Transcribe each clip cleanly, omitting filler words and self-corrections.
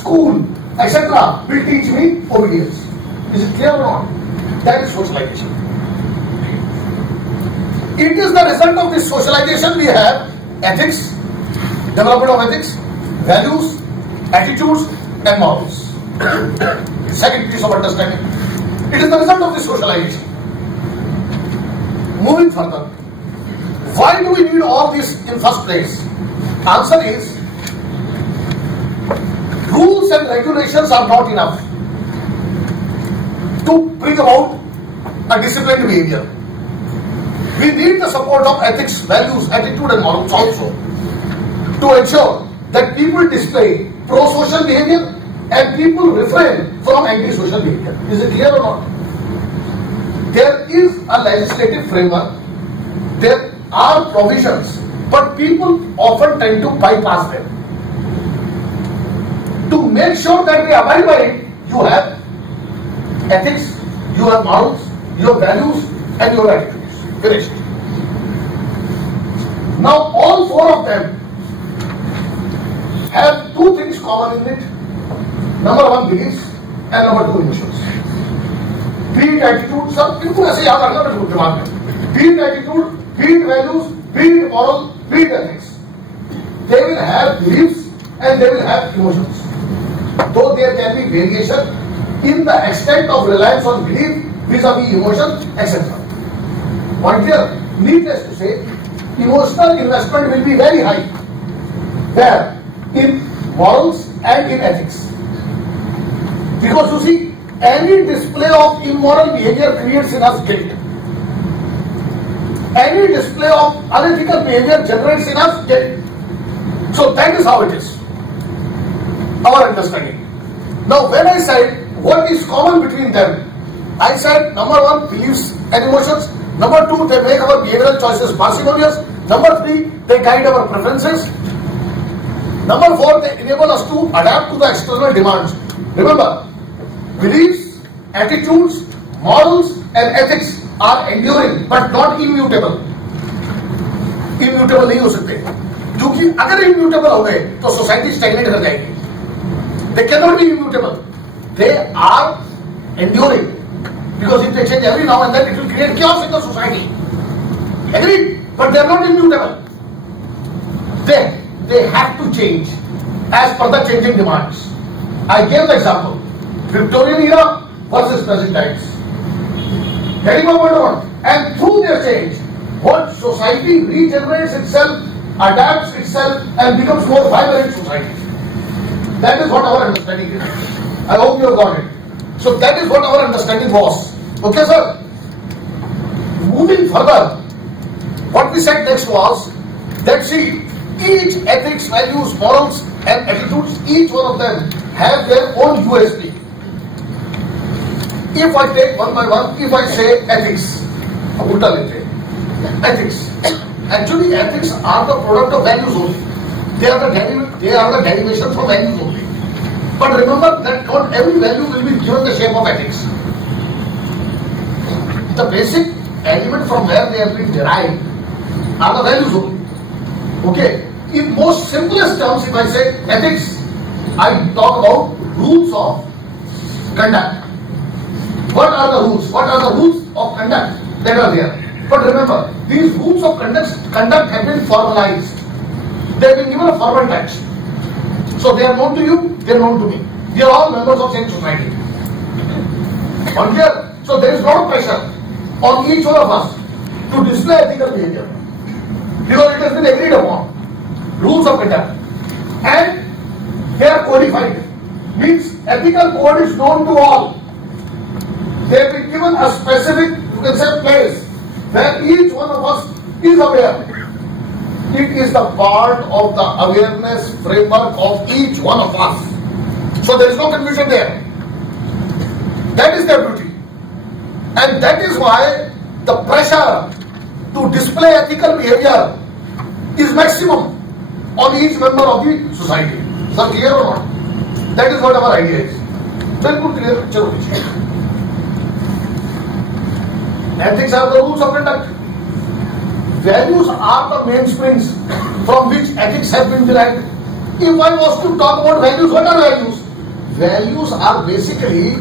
school, etc. will teach me obedience. Is it clear or not? That is socialization. It is the result of this socialization we have ethics, development of ethics, values, attitudes and morals. Second piece of understanding. It is the result of this socialization. Moving further, why do we need all this in first place? Answer is, rules and regulations are not enough to bring about a disciplined behavior. We need the support of ethics, values, attitude and morals also to ensure that people display pro-social behavior and people refrain from anti-social behavior. Is it clear or not? There is a legislative framework, there are provisions, but people often tend to bypass them. To make sure that we abide by it, you have ethics, you have morals, your values and your attitudes. Finished. Now all four of them have two things common in it. Number one, beliefs and number two, emotions. Be it attitude, sir, बिल्कुल ऐसे याद रखना बिल्कुल दिमाग में. Be it attitude, be it values, be it moral, be it ethics. They will have beliefs and they will have emotions. Though there can be variation in the extent of reliance on belief vis-a-vis emotion, etc. Point here, needless to say, emotional investment will be very high. Where? In morals and in ethics. Because you see, any display of immoral behavior creates in us guilt. Any display of unethical behavior generates in us guilt. So that is how it is. Our understanding. Now when I said what is common between them, I said number one, beliefs and emotions. Number two, they make our behavioral choices parsimonious. Number three, they guide our preferences. Number four, they enable us to adapt to the external demands. Remember, beliefs, attitudes, morals and ethics are enduring but not immutable. Immutable नहीं हो सकते, क्योंकि अगर immutable हो गए तो society stagnate कर जाएगी. They cannot be immutable. They are enduring because if they change every now and then, it will create chaos in the society. Agreed? But they are not immutable. They have to change as per the changing demands. I gave the example. Victorian era versus present times. Getting my point on? And through their change, what society regenerates itself, adapts itself and becomes more vibrant society. That is what our understanding is. I hope you have got it. So that is what our understanding was. Okay, sir? Moving further, what we said next was that see, each ethics, values, morals and attitudes, each one of them have their own USP. If I take one by one, if I say ethics, ethics. Actually, ethics are the product of values only. They are the derivation from values only. But remember that not every value will be given the shape of ethics. The basic element from where they have been derived are the values only. Okay. In most simplest terms, if I say ethics, I talk about rules of conduct. What are the rules? What are the rules of conduct that are there? But remember, these rules of conduct have been formalized. They have been given a formal text. So they are known to you, they are known to me. We are all members of same society. On here, so there is a lot of pressure on each one of us to display ethical behavior. Because it has been agreed upon. Rules of conduct. And they are codified. Means ethical code is known to all. They have been given a specific, you can say, place where each one of us is aware. It is the part of the awareness framework of each one of us. So there is no confusion there. That is their duty. And that is why the pressure to display ethical behavior is maximum on each member of the society. Sir, clear or not? That is what our idea is. Very good clear picture of it. Ethics are the rules of conduct. Values are the mainsprings from which ethics have been derived. If I was to talk about values, what are values? values are basically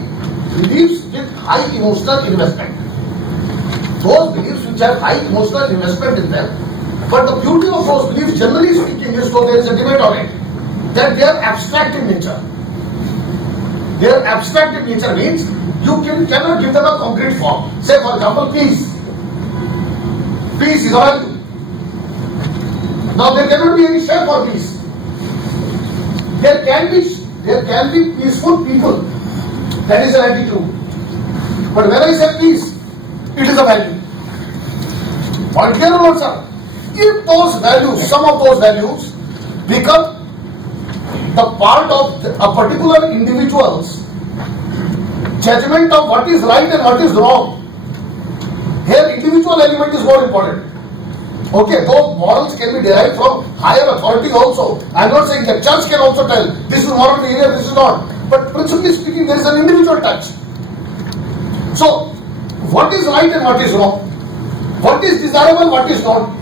beliefs with high emotional investment. Those beliefs which have high emotional investment in them. But the beauty of those beliefs, generally speaking, is, so there is a debate on it, that they are abstract in nature. They are abstract in nature means you cannot give them a concrete form. Say for example, peace. Peace is a value. Now there cannot be any shape for peace. There can be peaceful people. That is an attitude. But when I say peace, it is a value. Point clear or not, sir? If those values, some of those values become the part of a particular individual's judgment of what is right and what is wrong, here individual element is more important. Okay, those morals can be derived from higher authority also. I am not saying the church can also tell this is moral behavior, this is not. But principally speaking, there is an individual touch. So, what is right and what is wrong? What is desirable, what is not?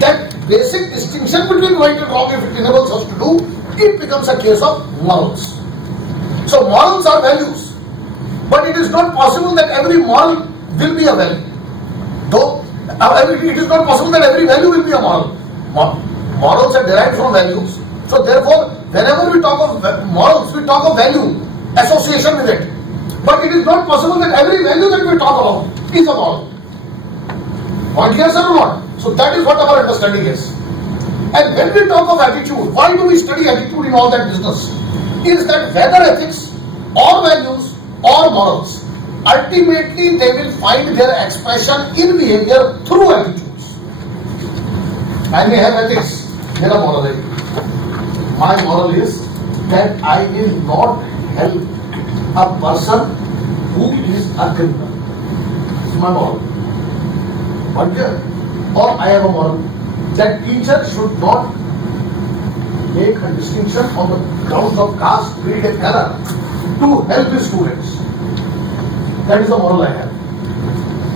That basic distinction between right and wrong, if it enables us to do, it becomes a case of morals. So, morals are values. But it is not possible that every moral will be a value. Though, it is not possible that every value will be a moral. Morals are derived from values. So therefore, whenever we talk of morals, we talk of value, association with it. But it is not possible that every value that we talk about is a moral. Point clear, sir, or not? So that is what our understanding is. And when we talk of attitude, why do we study attitude in all that business? Is that whether ethics or values or morals, ultimately they will find their expression in behavior through attitudes. I may have ethics, mera moral hai. My moral is that I will not help a person who is a criminal. My moral. But here, or I have a moral that teacher should not make a distinction on the grounds of caste, creed and color to help his students. That is the moral I have.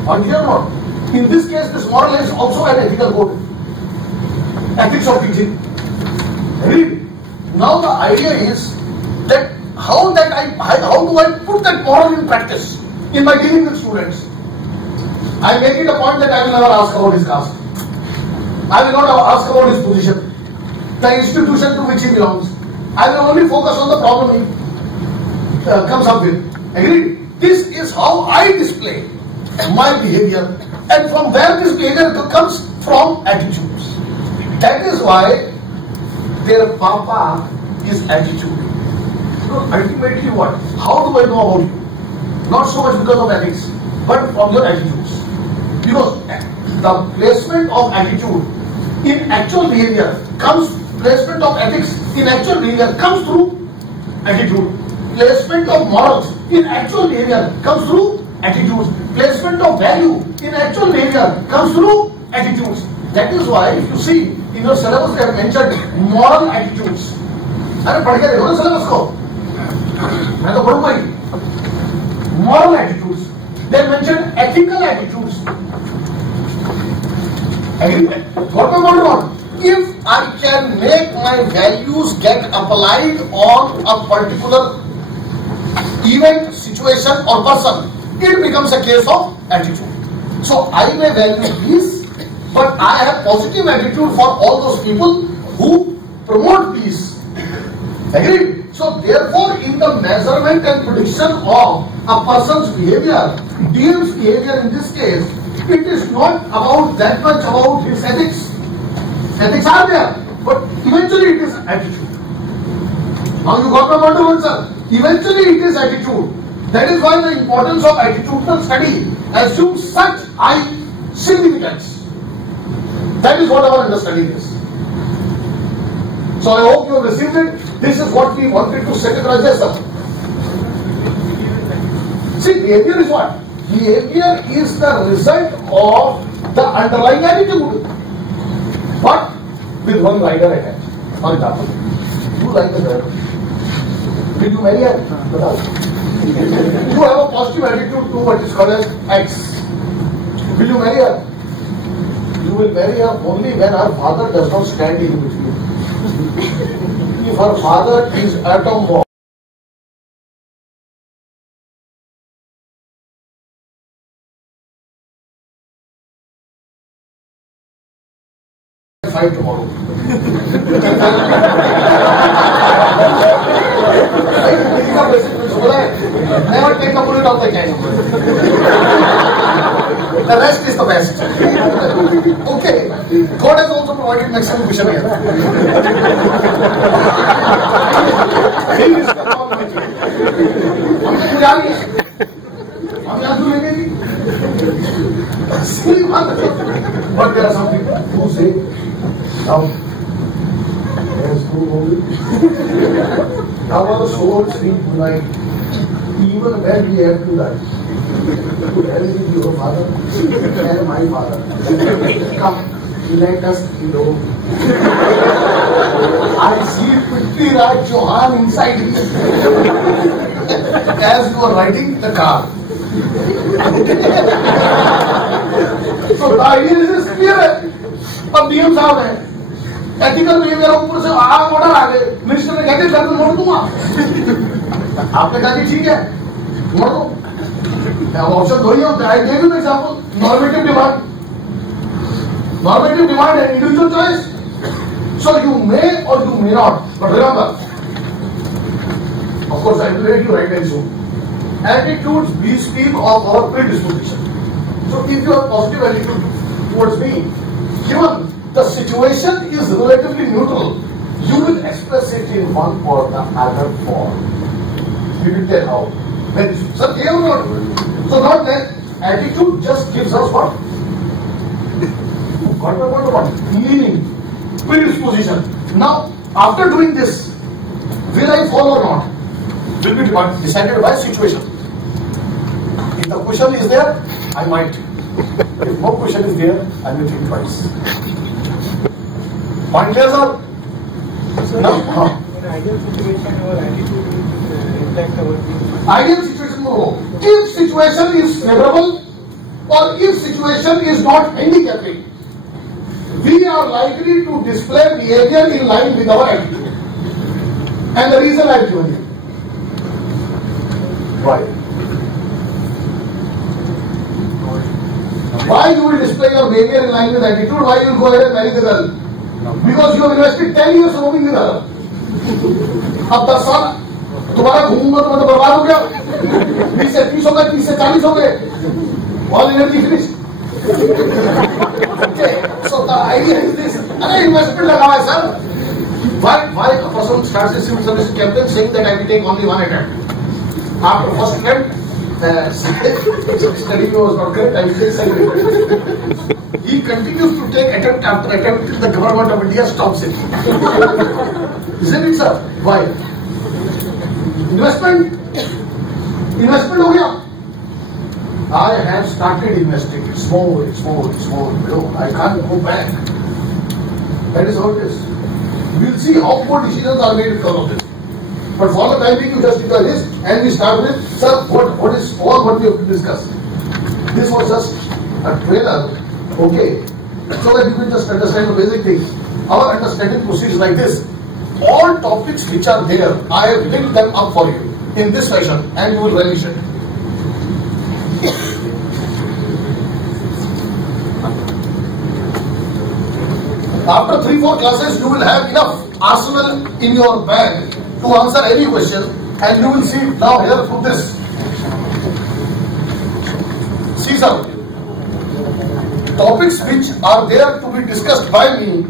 Or here or not? In this case, this moral is also an ethical code. Ethics of teaching. Agreed? Now the idea is that how do I put that moral in practice in my dealing with students? I make it a point that I will never ask about his caste. I will not ask about his position, the institution to which he belongs. I will only focus on the problem he comes up with. Agreed? This is how I display my behavior, and from where this behavior comes from attitudes. That is why their papa is attitude. So ultimately what? How do I know about you? Not so much because of ethics, but from your attitudes. Because the placement of attitude in actual behavior comes, placement of ethics in actual behavior comes through attitude. Placement of morals in actual behavior comes through attitudes. Placement of value in actual behavior comes through attitudes. That is why, if you see, in your syllabus they have mentioned moral attitudes. अरे पढ़ के देखो ना syllabus को. मैं तो पढ़ूंगा ही. Moral attitudes. They mention ethical attitudes. What am I want? If I can make my values get applied on a particular event, situation or person, it becomes a case of attitude. So I may value peace, but I have positive attitude for all those people who promote peace. Agreed? So therefore, in the measurement and prediction of a person's behavior, DM's behavior in this case, it is not about that much about his ethics. Ethics are there, but eventually it is attitude. Now you got my point of answer. Eventually it is attitude. That is why the importance of attitudinal study assumes such high significance. That is what our understanding is. So I hope you have received it. This is what we wanted to set it as a. See, behavior is what? Behavior is the result of the underlying attitude. But with one rider ahead. For example, you like the driver. Did you marry her? You have a positive attitude to what is called as X. Will you marry her? You will marry her only when her father does not stand in between. If her father is atom bomb, fight tomorrow. Never take a bullet off the cannon. The rest is the best. Okay. God has also provided maximum vision here. He is the problem. But there are some people who say, now, there's no holy. Now our souls sleep tonight, even when we have to die. To hell with your father and my father. Come, let us alone. I see Prithviraj Chauhan inside me as you are riding the car. So the idea is clear. अब DM साहब है, ethical behaviour ऊपर से order आ गए, minister ने कहते घर में मोड़ दूंगा, आपने कहा कि ठीक है मोड़ दो, ऑप्शन दो ही होते हैं. I give you example. Normative demand है individual choice. So you may or you may not, but remember, of course I will read you right very soon. Attitudes, we speak of our predisposition. So if you have positive attitude towards me, given the situation is relatively neutral, you will express it in one or the other form. We will tell how. Very soon. Sir, clear or not? So not that attitude just gives us what? What? Meaning, predisposition. Now, after doing this, will I fall or not? Will be decided by situation. If the question is there, I might. If no question is there, I will think twice. Point clear, sir? So, in ideal situation, our attitude will reflect our thinking. Ideal situation, no. If situation is favorable or if situation is not handicapping, we are likely to display behavior in line with our attitude. And the reason I have given you. Why? Why you will display your behavior in line with attitude? Why you will go ahead and marry the girl? Because you have invested 10 years roaming with her. अब 10 साल तुम्हारा घूमूंगा तो मतलब बर्बाद हो गया. 20 से 30 हो गए, 30 से 40 हो गए. All energy finished. Okay. So the idea is this. अरे investment लगा है sir. Why a person starts a civil service campaign saying that I will take only one attempt? After first attempt, study was not correct. I will say second. He continues to take attempt after attempt till the government of India stops it. Isn't it, sir? Why? Investment हो गया. I have started investing. Small. No, I can't go back. That is how it is. We'll see how more decisions are made because of this. But for the time being, you just enjoy this, and we start with, sir, what is all what we have to discuss. This was just a trailer, okay, so that you can just understand the basic things. Our understanding proceeds like this. All topics which are there, I have linked them up for you in this fashion, and you will relish it. After 3-4 classes, you will have enough arsenal in your bag to answer any question, and you will see now here through this. See, sir, topics which are there to be discussed by me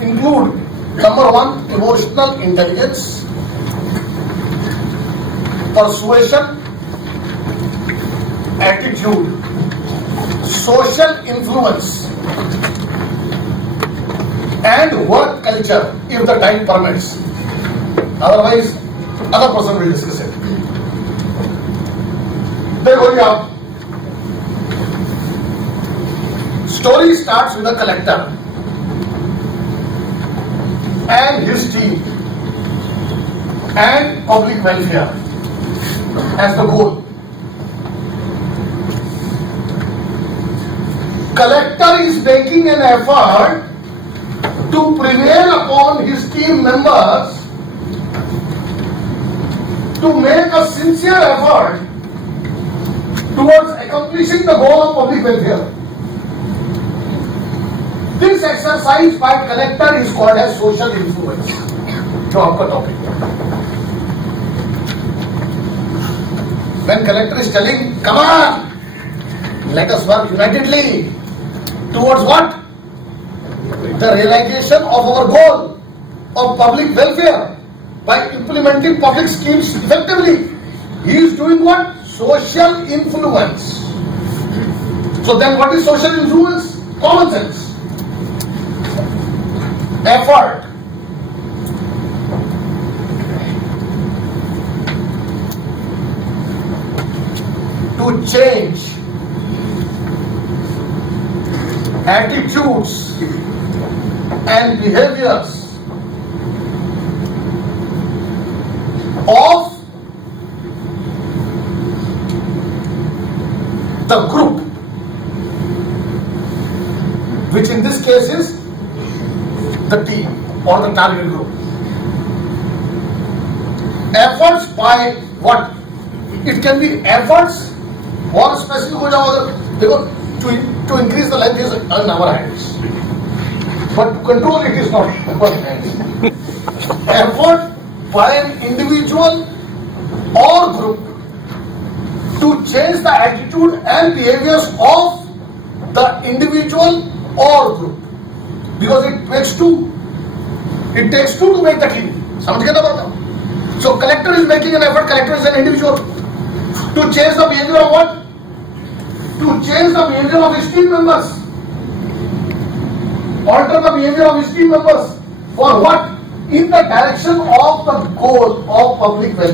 include number 1, emotional intelligence, persuasion, attitude, social influence, and work culture if the time permits. Otherwise, other person will discuss it. देखो जी आप, story starts with a collector and his team and public welfare as the goal. Collector is making an effort to prevail upon his team members to make a sincere effort towards accomplishing the goal of public welfare. This exercise by collector is called as social influence. जो आपका topic है. When collector is telling, come on, let us work unitedly towards what? The realization of our goal of public welfare by implementing public schemes effectively. He is doing what? Social influence. So then what is social influence? Common sense. Effort. To change attitudes and behaviors of the group, which in this case is the team or the target group. Efforts by what? It can be efforts. More specific हो जाओ अगर देखो, to increase the length is in our hands, but to control it is not in our hands. Effort by an individual or group to change the attitude and behaviors of the individual or group, because it takes two. It takes two to make the team. समझ गए ना बात? So collector is making an effort. Collector is an individual to change the behavior of what? To change the behavior of his team members. Alter the behavior of his team members for what? In the direction of the goal of public welfare.